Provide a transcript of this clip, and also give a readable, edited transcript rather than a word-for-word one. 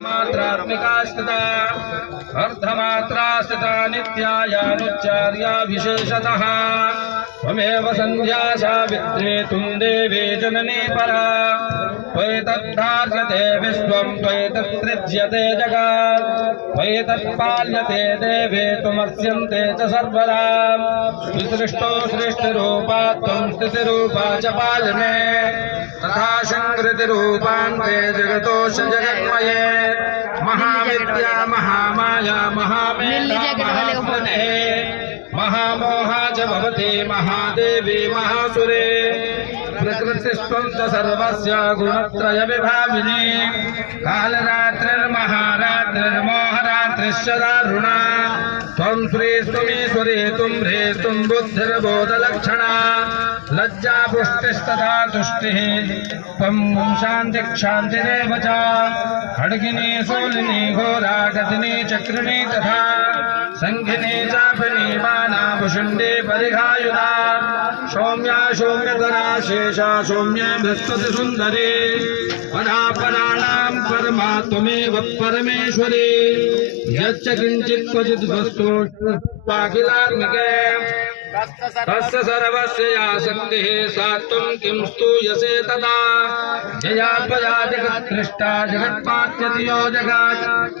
मात्रात्मिका स्थिता अर्धमात्रा स्थिता नित्यायानुच्चार्या विशेषतः त्वमेव सन्ध्या सावित्री तुं देवी जननी परा त्वयितद्धार्यते विश्वं त्वयितत्सृज्यते जगत् त्वयितत्पाल्यते देवे त्वमस्यन्ते च सर्वदा विसृष्टो सृष्टिरूपा त्वं स्थितिरूपा च पालने तथा संकृतिरूपान्ते जगतोष जगन्मये महाविद्या महामाया महामेधा महात्मने महामोहा च भवति महादेवी महासुरे प्रकृतिस्त्वं च सर्वस्य गुणत्रय विभाविनी कालरात्रिर्महारात्रिर्मोहरात्रिश्च दारुणा त्वं श्रीस्त्वमीश्वरी तुं ह्रीस्त्वं बुद्धिर्बोधलक्षणा लज्जा पुष्टिस्तथा तुष्टिः त्वं शान्तिक्षान्तिरेव च खड्गिनी शूलिनी घोरा गतिनी चक्रिणी तथा संघिनी चापिनी बाणा भुषुण्डी परिघायुधा सौम्या सौम्यतरा शेषा सौम्या बृहस्पति सुन्दरी परापराणां परमा त्वमेव परमेश्वरी यच्च किञ्चित् क्वचित् वस्तु पाकिलात्मिके तस्य सर्वस्य या शक्तिः सा त्वं किं स्तूयसे तदा जया त्वया जगत्सृष्टा जगत्पात्यति यो जगत्